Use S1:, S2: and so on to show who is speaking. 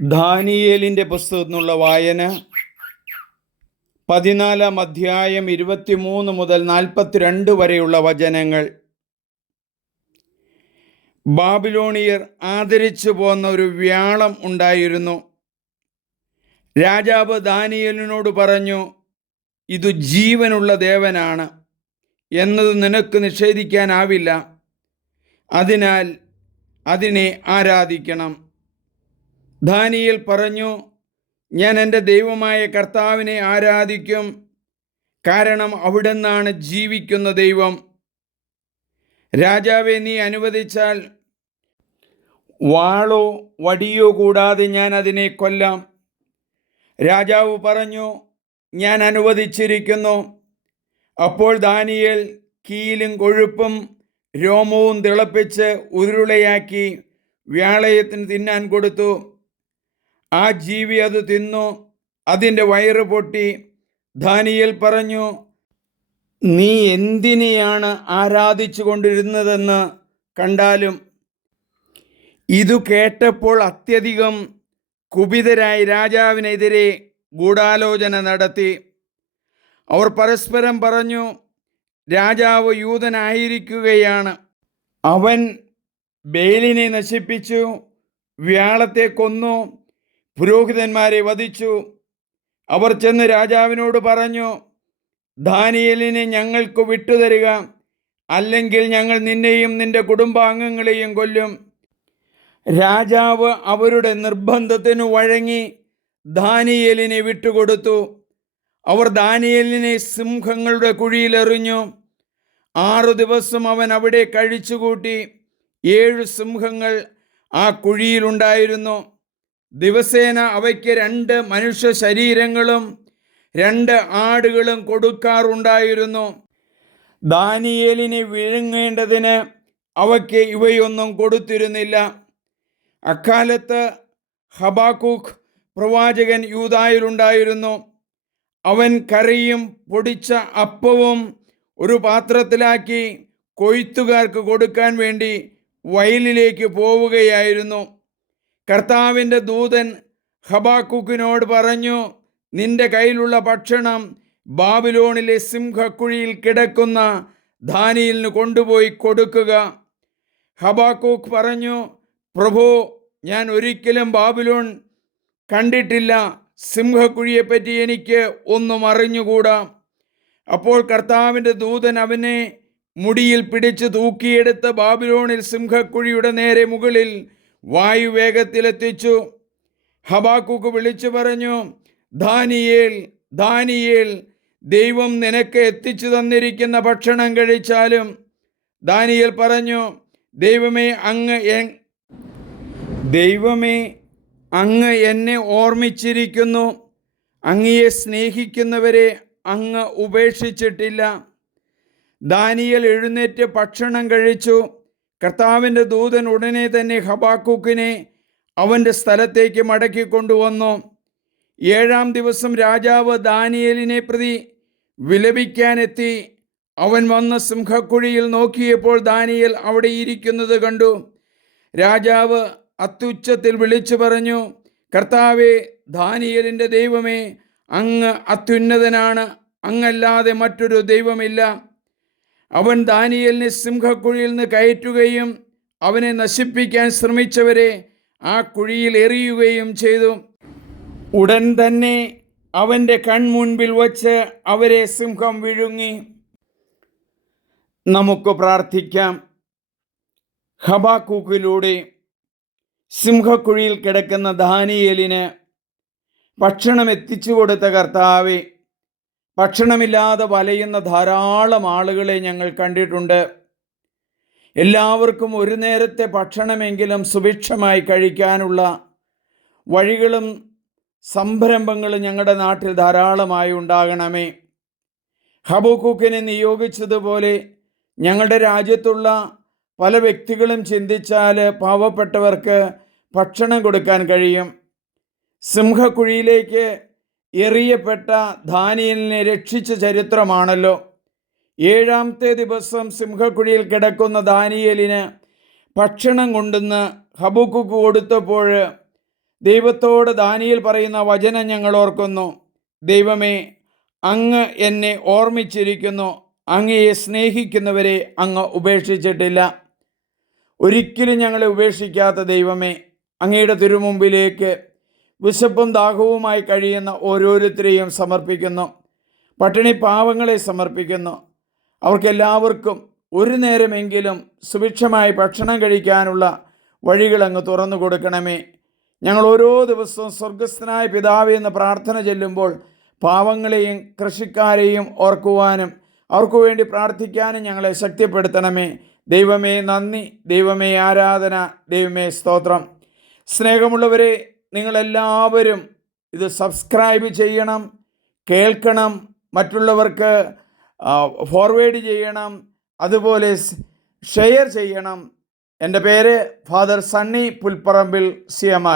S1: ദാനിയേലിന്റെ പുസ്തകത്തിൽ നിന്നുള്ള വായന പതിനാലാം അധ്യായം ഇരുപത്തിമൂന്ന് മുതൽ നാൽപ്പത്തിരണ്ട് വരെയുള്ള വചനങ്ങൾ. ബാബിലോണിയർ ആദരിച്ചു പോന്ന ഒരു വ്യാളം ഉണ്ടായിരുന്നു. രാജാവ് ദാനിയലിനോട് പറഞ്ഞു ഇത് ജീവനുള്ള ദേവനാണ്. എന്നത് നിനക്ക് നിഷേധിക്കാനാവില്ല. അതിനാൽ അതിനെ ആരാധിക്കണം. ദാനിയേൽ പറഞ്ഞു ഞാൻ എന്റെ ദൈവമായ കർത്താവിനെ ആരാധിക്കും. കാരണം അവിടുന്നാണ് ജീവിക്കുന്ന ദൈവം. രാജാവെ നീ അനുവദിച്ചാൽ വാളോ വടിയോ കൂടാതെ ഞാൻ അതിനെ കൊല്ലാം. രാജാവ് പറഞ്ഞു ഞാൻ അനുവദിച്ചിരിക്കുന്നു. അപ്പോൾ ദാനിയേൽ കീലും കൊഴുപ്പും രോമവും തിളപ്പിച്ച് ഉരുളയാക്കി വ്യാളയത്തിന് തിന്നാൻ കൊടുത്തു. ആ ജീവി അത് തിന്നു അതിന്റെ വയറ് പൊട്ടി. ധാനിയൽ പറഞ്ഞു നീ എന്തിനെയാണ് ആരാധിച്ചു കൊണ്ടിരുന്നതെന്ന് കണ്ടാലും ഇതു കേട്ടപ്പോൾ അത്യധികം കുപിതരായി രാജാവിനെതിരെ ഗൂഢാലോചന നടത്തി. അവർ പരസ്പരം പറഞ്ഞു രാജാവ് യൂതനായിരിക്കുകയാണ്. അവൻ ബേലിനെ നശിപ്പിച്ചു വ്യാളത്തെ കൊന്നു പുരോഹിതന്മാരെ വധിച്ചു. അവർ ചെന്ന് രാജാവിനോട് പറഞ്ഞു ദാനിയലിനെ ഞങ്ങൾക്ക് വിട്ടുതരിക അല്ലെങ്കിൽ ഞങ്ങൾ നിന്നെയും നിന്റെ കുടുംബാംഗങ്ങളെയും കൊല്ലും. രാജാവ് അവരുടെ നിർബന്ധത്തിനു വഴങ്ങി ദാനിയേലിനെ വിട്ടുകൊടുത്തു. അവർ ദാനിയലിനെ സിംഹങ്ങളുടെ കുഴിയിലെറിഞ്ഞു. ആറു ദിവസം അവൻ അവിടെ കഴിച്ചുകൂട്ടി. ഏഴ് സിംഹങ്ങൾ ആ കുഴിയിലുണ്ടായിരുന്നു. ദിവസേന അവയ്ക്ക് രണ്ട് മനുഷ്യ ശരീരങ്ങളും രണ്ട് ആടുകളും കൊടുക്കാറുണ്ടായിരുന്നു. ദാനിയേലിന് വിഴുങ്ങേണ്ടതിന് അവയ്ക്ക് ഇവയൊന്നും കൊടുത്തിരുന്നില്ല. അക്കാലത്ത് ഹബാക്കൂഖ് പ്രവാചകൻ യൂതായിലുണ്ടായിരുന്നു അവൻ കറിയും പൊടിച്ച അപ്പവും ഒരു പാത്രത്തിലാക്കി കൊയ്ത്തുകാർക്ക് കൊടുക്കാൻ വേണ്ടി വയലിലേക്ക് പോവുകയായിരുന്നു. കർത്താവിന്റെ ദൂതൻ ഹബാക്കുക്കിനോട് പറഞ്ഞു നിന്റെ കയ്യിലുള്ള ഭക്ഷണം ബാബിലോണിലെ സിംഹക്കുഴിയിൽ കിടക്കുന്ന ധാനിയിലിന് കൊണ്ടുപോയി കൊടുക്കുക. ഹബാക്കൂക്ക് പറഞ്ഞു പ്രഭു ഞാൻ ഒരിക്കലും ബാബിലോൺ കണ്ടിട്ടില്ല. സിംഹക്കുഴിയെപ്പറ്റി എനിക്ക് ഒന്നും അറിഞ്ഞുകൂടാ. അപ്പോൾ കർത്താവിന്റെ ദൂതൻ അവനെ മുടിയിൽ പിടിച്ച് തൂക്കിയെടുത്ത് ബാബിലോണിൽ സിംഹക്കുഴിയുടെ നേരെ മുകളിൽ വായുവേഗത്തിലെത്തിച്ചു. ഹബാക്കുക്ക് വിളിച്ചു പറഞ്ഞു ധാനിയേൽ ധാനിയേൽ ദൈവം നിനക്ക് എത്തിച്ചു തന്നിരിക്കുന്ന ഭക്ഷണം കഴിച്ചാലും ദാനിയൽ പറഞ്ഞു ദൈവമേ അങ്ങ് ദൈവമേ അങ്ങ് എന്നെ ഓർമ്മിച്ചിരിക്കുന്നു. അങ്ങയെ സ്നേഹിക്കുന്നവരെ അങ്ങ് ഉപേക്ഷിച്ചിട്ടില്ല. ദാനിയൽ എഴുന്നേറ്റ് ഭക്ഷണം കഴിച്ചു. കർത്താവിന്റെ ദൂതൻ ഉടനെ തന്നെ ഹബാക്കൂക്കിനെ അവന്റെ സ്ഥലത്തേക്ക് മടക്കി കൊണ്ടുവന്നു. ഏഴാം ദിവസം രാജാവ് ദാനിയലിനെ പ്രതി വിലപിക്കാനെത്തി. അവൻ വന്ന സിംഹക്കുഴിയിൽ നോക്കിയപ്പോൾ ദാനിയൽ അവിടെ ഇരിക്കുന്നത് കണ്ടു. രാജാവ് അത്യുച്ചത്തിൽ വിളിച്ചു പറഞ്ഞു കർത്താവെ ദാനിയലിന്റെ ദൈവമേ അങ്ങ് അത്യുന്നതനാണ് അങ്ങല്ലാതെ മറ്റൊരു ദൈവമില്ല. അവൻ ദാനിയലിനെ സിംഹക്കുഴിയിൽ നിന്ന് കയറ്റുകയും അവനെ നശിപ്പിക്കാൻ ശ്രമിച്ചവരെ ആ കുഴിയിൽ എറിയുകയും ചെയ്തു. ഉടൻ തന്നെ അവന്റെ കൺമുൻപിൽ വച്ച് അവരെ സിംഹം വിഴുങ്ങി. നമുക്ക് പ്രാർത്ഥിക്കാം. ഹബാക്കൂക്കിലൂടെ സിംഹക്കുഴിയിൽ കിടക്കുന്ന ദാനിയലിന് ഭക്ഷണം എത്തിച്ചു കൊടുത്ത കർത്താവെ ഭക്ഷണമില്ലാതെ വലയുന്ന ധാരാളം ആളുകളെ ഞങ്ങൾ കണ്ടിട്ടുണ്ട്. എല്ലാവർക്കും ഒരു നേരത്തെ ഭക്ഷണമെങ്കിലും സുഭിക്ഷമായി കഴിക്കാനുള്ള വഴികളും സംരംഭങ്ങളും ഞങ്ങളുടെ നാട്ടിൽ ധാരാളമായി ഉണ്ടാകണമേ. ഹബുക്കുക്കിനെ നിയോഗിച്ചതുപോലെ ഞങ്ങളുടെ രാജ്യത്തുള്ള പല വ്യക്തികളും ചിന്തിച്ചാൽ പാവപ്പെട്ടവർക്ക് ഭക്ഷണം കൊടുക്കാൻ കഴിയും. സിംഹക്കുഴിയിലേക്ക് എറിയപ്പെട്ട ദാനിയലിനെ രക്ഷിച്ച ചരിത്രമാണല്ലോ. ഏഴാമത്തെ ദിവസം സിംഹക്കുഴിയിൽ കിടക്കുന്ന ദാനിയലിന് ഭക്ഷണം കൊണ്ടുവന്ന് ഹബുക്കുക്ക് കൊടുത്തപ്പോൾ ദൈവത്തോട് ദാനിയിൽ പറയുന്ന വചനം ഞങ്ങൾ ഓർക്കുന്നു. ദൈവമേ അങ്ങ് എന്നെ ഓർമ്മിച്ചിരിക്കുന്നു. അങ്ങയെ സ്നേഹിക്കുന്നവരെ അങ്ങ് ഉപേക്ഷിച്ചിട്ടില്ല. ഒരിക്കലും ഞങ്ങളെ ഉപേക്ഷിക്കാത്ത ദൈവമേ അങ്ങയുടെ തിരുമുമ്പിലേക്ക് വിശപ്പും ദാഹവുമായി കഴിയുന്ന ഓരോരുത്തരെയും സമർപ്പിക്കുന്നു. പട്ടിണി പാവങ്ങളെ സമർപ്പിക്കുന്നു. അവർക്കെല്ലാവർക്കും ഒരു നേരമെങ്കിലും സുഭിക്ഷമായി ഭക്ഷണം കഴിക്കാനുള്ള വഴികളങ്ങ് തുറന്നു കൊടുക്കണമേ. ഞങ്ങൾ ഓരോ ദിവസവും സ്വർഗസ്ഥനായ പിതാവ് എന്ന് പ്രാർത്ഥന ചെല്ലുമ്പോൾ പാവങ്ങളെയും കൃഷിക്കാരെയും ഓർക്കുവാനും അവർക്ക് വേണ്ടി പ്രാർത്ഥിക്കാനും ഞങ്ങളെ ശക്തിപ്പെടുത്തണമേ. ദൈവമേ നന്ദി ദൈവമേ ആരാധന ദൈവമേ സ്തോത്രം. സ്നേഹമുള്ളവരെ നിങ്ങളെല്ലാവരും ഇത് സബ്സ്ക്രൈബ് ചെയ്യണം കേൾക്കണം മറ്റുള്ളവർക്ക് ഫോർവേഡ് ചെയ്യണം അതുപോലെ ഷെയർ ചെയ്യണം. എന്റെ പേര് father Sunny Pulparambil C M